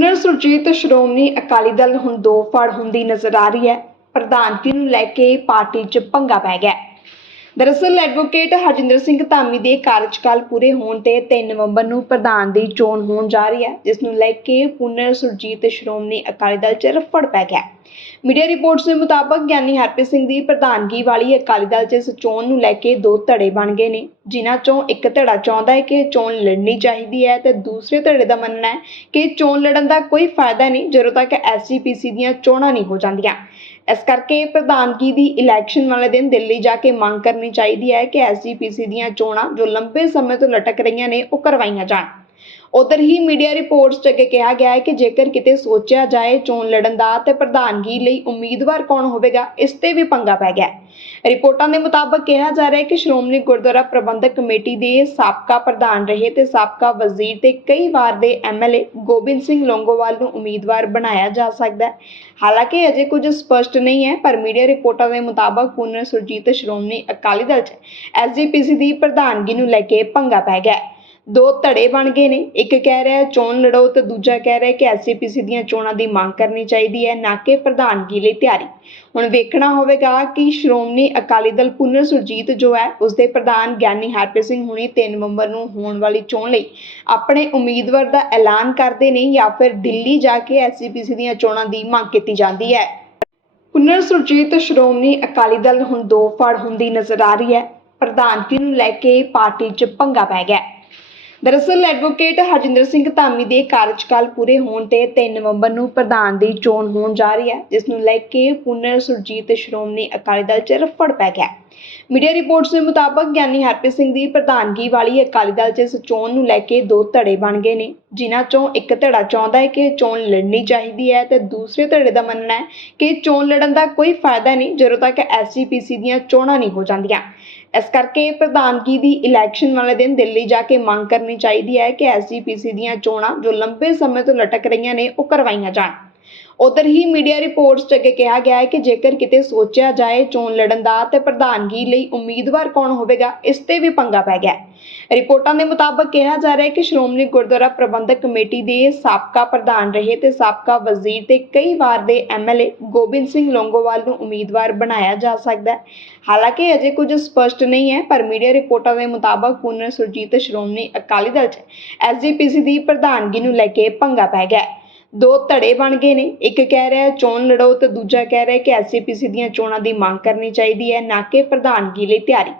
ਪੁਨਰ ਸੁਰਜੀਤ ਸ਼੍ਰੋਮਣੀ ਅਕਾਲੀ ਦਲ ਹੁਣ ਦੋ ਫੜ ਹੁੰਦੀ ਨਜ਼ਰ ਆ ਰਹੀ ਹੈ। ਪ੍ਰਧਾਨਗੀ ਨੂੰ ਲੈ ਕੇ ਪਾਰਟੀ 'ਚ ਪੰਗਾ ਪੈ ਗਿਆ ਦਰਅਸਲ ਐਡਵੋਕੇਟ ਹਰਜਿੰਦਰ ਸਿੰਘ ਧਾਮੀ ਦੇ ਕਾਰਜਕਾਲ ਪੂਰੇ ਹੋਣ ਤੇ 3 ਨਵੰਬਰ ਨੂੰ ਪ੍ਰਧਾਨ ਦੀ ਚੋਣ ਹੋਣ ਜਾ ਰਹੀ ਹੈ, ਜਿਸ ਨੂੰ ਲੈ ਕੇ ਪੁਨਰ ਸੁਰਜੀਤ ਸ਼੍ਰੋਮਣੀ ਅਕਾਲੀ ਦਲ 'ਚ ਰਫੜ ਪੈ ਗਿਆ ਮੀਡੀਆ ਰਿਪੋਰਟਸ ਦੇ ਮੁਤਾਬਕ ਗਿਆਨੀ ਹਰਪ੍ਰੀਤ ਸਿੰਘ ਦੀ ਪ੍ਰਧਾਨਗੀ ਵਾਲੀ ਅਕਾਲੀ ਦਲ 'ਚ ਇਸ ਚੋਣ ਨੂੰ ਲੈ ਕੇ ਦੋ ਧੜੇ ਬਣ ਗਏ ਨੇ, ਜਿਨ੍ਹਾਂ 'ਚੋਂ ਇੱਕ ਧੜਾ ਚਾਹੁੰਦਾ ਹੈ ਕਿ ਚੋਣ ਲੜਨੀ ਚਾਹੀਦੀ ਹੈ ਤੇ ਦੂਸਰੇ ਧੜੇ ਦਾ ਮੰਨਣਾ ਹੈ ਕਿ ਚੋਣ ਲੜਨ ਦਾ ਕੋਈ ਫਾਇਦਾ ਨਹੀਂ, ਜਦੋਂ ਤੱਕ ਐਸਜੀਪੀਸੀ ਦੀਆਂ ਚੋਣਾਂ ਨਹੀਂ ਹੋ ਜਾਂਦੀਆਂ। ਇਸ ਕਰਕੇ ਪ੍ਰਧਾਨਗੀ ਦੀ ਇਲੈਕਸ਼ਨ ਵਾਲੇ ਦਿਨ ਦਿੱਲੀ ਜਾ ਕੇ ਮੰਗ ਕਰਨੀ ਚਾਹੀਦੀ ਹੈ ਕਿ ਐਸਜੀਪੀਸੀ ਦੀਆਂ ਚੋਣਾਂ ਜੋ ਲੰਬੇ ਸਮੇਂ ਤੋਂ ਲਟਕ ਰਹੀਆਂ ਨੇ, ਉਹ ਕਰਵਾਈਆਂ ਜਾਣ। ਉਧਰ ਹੀ ਮੀਡੀਆ ਰਿਪੋਰਟਸ 'ਚ ਅੱਗੇ ਕਿਹਾ ਗਿਆ ਹੈ ਕਿ ਜੇਕਰ ਕਿਤੇ ਸੋਚਿਆ ਜਾਏ ਚੋਣ ਲੜਨ ਦਾ, ਤੇ ਪ੍ਰਧਾਨਗੀ ਲਈ ਉਮੀਦਵਾਰ ਕੌਣ ਹੋਵੇਗਾ, ਇਸ ਤੇ ਵੀ ਪੰਗਾ ਪੈ ਗਿਆ ਰਿਪੋਰਟਾਂ ਦੇ ਮੁਤਾਬਕ ਕਿਹਾ ਜਾ ਰਿਹਾ ਹੈ ਕਿ ਸ਼੍ਰੋਮਣੀ ਗੁਰਦੁਆਰਾ ਪ੍ਰਬੰਧਕ ਕਮੇਟੀ ਦੇ ਸਾਬਕਾ ਪ੍ਰਧਾਨ ਰਹੇ ਤੇ ਸਾਬਕਾ ਵਜ਼ੀਰ ਤੇ ਕਈ ਵਾਰ ਦੇ ਐਮਐਲਏ ਗੋਬਿੰਦ ਸਿੰਘ ਲੌਂਗੋਵਾਲ ਨੂੰ ਉਮੀਦਵਾਰ ਬਣਾਇਆ ਜਾ ਸਕਦਾ ਹੈ। ਹਾਲਾਂਕਿ ਅਜੇ ਕੁਝ ਸਪਸ਼ਟ ਨਹੀਂ ਹੈ, ਪਰ ਮੀਡੀਆ ਰਿਪੋਰਟਾਂ ਦੇ ਮੁਤਾਬਕ ਪੁਨਰ ਸੁਰਜੀਤ ਸ਼੍ਰੋਮਣੀ ਅਕਾਲੀ ਦਲ 'ਚ ਐਸਜੀਪੀਸੀ ਦੀ ਪ੍ਰਧਾਨਗੀ ਨੂੰ ਲੈ ਕੇ ਪੰਗਾ ਪੈ ਗਿਆ ਹੈ। ਦੋ ਧੜੇ ਬਣ ਗਏ ਨੇ। ਇੱਕ ਕਹਿ ਰਿਹਾ ਚੋਣ ਲੜੋ ਤੇ ਦੂਜਾ ਕਹਿ ਰਿਹਾ ਹੈ ਕਿ ਐਸਜੀਪੀਸੀ ਦੀਆਂ ਚੋਣਾਂ ਦੀ ਮੰਗ ਕਰਨੀ ਚਾਹੀਦੀ ਹੈ, ਨਾ ਕਿ ਪ੍ਰਧਾਨਗੀ ਲਈ ਤਿਆਰੀ। ਹੁਣ ਵੇਖਣਾ ਹੋਵੇਗਾ ਕਿ ਸ਼੍ਰੋਮਣੀ ਅਕਾਲੀ ਦਲ ਪੁਨਰ ਸੁਰਜੀਤ ਜੋ ਹੈ ਉਸ ਦੇ ਪ੍ਰਧਾਨ ਗਿਆਨੀ ਹਰਪ੍ਰੀਤ ਸਿੰਘ ਹੁਣੀ 3 ਨਵੰਬਰ ਨੂੰ ਹੋਣ ਵਾਲੀ ਚੋਣ ਲਈ ਆਪਣੇ ਉਮੀਦਵਾਰ ਦਾ ਐਲਾਨ ਕਰਦੇ ਨੇ ਜਾਂ ਫਿਰ ਦਿੱਲੀ ਜਾ ਕੇ ਐਸਜੀਪੀਸੀ ਦੀਆਂ ਚੋਣਾਂ ਦੀ ਮੰਗ ਕੀਤੀ ਜਾਂਦੀ ਹੈ। ਪੁਨਰ ਸੁਰਜੀਤ ਸ਼੍ਰੋਮਣੀ ਅਕਾਲੀ ਦਲ ਹੁਣ ਦੋ ਫੜ ਹੁੰਦੀ ਨਜ਼ਰ ਆ ਰਹੀ ਹੈ। ਪ੍ਰਧਾਨਗੀ ਨੂੰ ਲੈ ਕੇ ਪਾਰਟੀ 'ਚ ਪੰਗਾ ਪੈ ਗਿਆ ਦਰਅਸਲ ਐਡਵੋਕੇਟ ਹਰਜਿੰਦਰ ਸਿੰਘ ਧਾਮੀ ਦੇ ਕਾਰਜਕਾਲ ਪੂਰੇ ਹੋਣ ਤੇ 3 ਨਵੰਬਰ ਨੂੰ ਪ੍ਰਧਾਨ ਦੀ ਚੋਣ ਹੋਣ ਜਾ ਰਹੀ ਹੈ, ਜਿਸ ਨੂੰ ਲੈ ਕੇ ਪੁਨਰ ਸੁਰਜੀਤ ਸ਼੍ਰੋਮਣੀ ਅਕਾਲੀ ਦਲ 'ਚ ਰਫੜ ਪੈ ਗਿਆ ਮੀਡੀਆ ਰਿਪੋਰਟਸ ਦੇ ਮੁਤਾਬਕ ਗਿਆਨੀ ਹਰਪ੍ਰੀਤ ਸਿੰਘ ਦੀ ਪ੍ਰਧਾਨਗੀ ਵਾਲੀ ਅਕਾਲੀ ਦਲ 'ਚ ਇਸ ਚੋਣ ਨੂੰ ਲੈ ਕੇ ਦੋ ਧੜੇ ਬਣ ਗਏ ਨੇ। ਜਿਨ੍ਹਾਂ 'ਚੋਂ ਇੱਕ ਧੜਾ ਚਾਹੁੰਦਾ ਹੈ ਕਿ ਚੋਣ ਲੜਨੀ ਚਾਹੀਦੀ ਹੈ ਤੇ ਦੂਸਰੇ ਧੜੇ ਦਾ ਮੰਨਣਾ ਹੈ ਕਿ ਚੋਣ ਲੜਨ ਦਾ ਕੋਈ ਫਾਇਦਾ ਨਹੀਂ ਜਦੋਂ ਤੱਕ ਐਸਜੀਪੀਸੀ ਦੀਆਂ ਚੋਣਾਂ ਨਹੀਂ ਹੋ ਜਾਂਦੀਆਂ। ਇਸ ਕਰਕੇ ਪ੍ਰਧਾਨਗੀ ਦੀ ਇਲੈਕਸ਼ਨ ਵਾਲੇ ਦਿਨ ਦਿੱਲੀ ਜਾ ਕੇ ਮੰਗ ਕਰਨੀ ਚਾਹੀਦੀ ਹੈ ਕਿ ਐਸਜੀਪੀਸੀ ਦੀਆਂ ਚੋਣਾਂ ਜੋ ਲੰਬੇ ਸਮੇਂ ਤੋਂ ਲਟਕ ਰਹੀਆਂ ਨੇ ਉਹ ਕਰਵਾਈਆਂ ਜਾਣ। ਉਧਰ ਹੀ ਮੀਡੀਆ ਰਿਪੋਰਟਸ 'ਚ ਅੱਗੇ ਕਿਹਾ ਗਿਆ ਹੈ ਕਿ ਜੇਕਰ ਕਿਤੇ ਸੋਚਿਆ ਜਾਏ ਚੋਣ ਲੜਨ ਦਾ, ਤੇ ਪ੍ਰਧਾਨਗੀ ਲਈ ਉਮੀਦਵਾਰ ਕੌਣ ਹੋਵੇਗਾ, ਇਸ ਤੇ ਵੀ ਪੰਗਾ ਪੈ ਗਿਆ ਰਿਪੋਰਟਾਂ ਦੇ ਮੁਤਾਬਕ ਕਿਹਾ ਜਾ ਰਿਹਾ ਹੈ ਕਿ ਸ਼੍ਰੋਮਣੀ ਗੁਰਦੁਆਰਾ ਪ੍ਰਬੰਧਕ ਕਮੇਟੀ ਦੇ ਸਾਬਕਾ ਪ੍ਰਧਾਨ ਰਹੇ ਤੇ ਸਾਬਕਾ ਵਜ਼ੀਰ ਤੇ ਕਈ ਵਾਰ ਦੇ ਐਮਐਲਏ ਗੋਬਿੰਦ ਸਿੰਘ ਲੌਂਗੋਵਾਲ ਨੂੰ ਉਮੀਦਵਾਰ ਬਣਾਇਆ ਜਾ ਸਕਦਾ ਹੈ। ਹਾਲਾਂਕਿ ਅਜੇ ਕੁਝ ਸਪਸ਼ਟ ਨਹੀਂ ਹੈ, ਪਰ ਮੀਡੀਆ ਰਿਪੋਰਟਾਂ ਦੇ ਮੁਤਾਬਕ ਪੁਨਰ ਸੁਰਜੀਤ ਸ਼੍ਰੋਮਣੀ ਅਕਾਲੀ ਦਲ 'ਚ ਐਸਜੀਪੀਸੀ ਦੀ ਪ੍ਰਧਾਨਗੀ ਨੂੰ ਲੈ ਕੇ ਪੰਗਾ ਪੈ ਗਿਆ ਦੋ ਧੜੇ ਬਣ ਗਏ ਨੇ। ਇੱਕ ਕਹਿ ਰਿਹਾ ਚੋਣ ਲੜੋ ਤੇ ਦੂਜਾ ਕਹਿ ਰਿਹਾ ਹੈ ਕਿ ਐਸਜੀਪੀਸੀ ਦੀਆਂ ਚੋਣਾਂ ਦੀ ਮੰਗ ਕਰਨੀ ਚਾਹੀਦੀ ਹੈ, ਨਾ ਕਿ ਪ੍ਰਧਾਨਗੀ ਲਈ ਤਿਆਰੀ।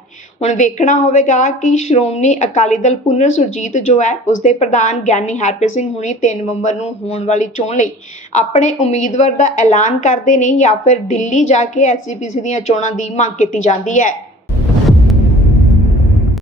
ਹੁਣ ਵੇਖਣਾ ਹੋਵੇਗਾ ਕਿ ਸ਼੍ਰੋਮਣੀ ਅਕਾਲੀ ਦਲ ਪੁਨਰ ਸੁਰਜੀਤ ਜੋ ਹੈ ਉਸ ਦੇ ਪ੍ਰਧਾਨ ਗਿਆਨੀ ਹਰਪ੍ਰੀਤ ਸਿੰਘ ਹੁਣੀ 3 ਨਵੰਬਰ ਨੂੰ ਹੋਣ ਵਾਲੀ ਚੋਣ ਲਈ ਆਪਣੇ ਉਮੀਦਵਾਰ ਦਾ ਐਲਾਨ ਕਰਦੇ ਨੇ ਜਾਂ ਫਿਰ ਦਿੱਲੀ ਜਾ ਕੇ ਐਸਜੀਪੀਸੀ ਦੀਆਂ ਚੋਣਾਂ ਦੀ ਮੰਗ ਕੀਤੀ ਜਾਂਦੀ ਹੈ।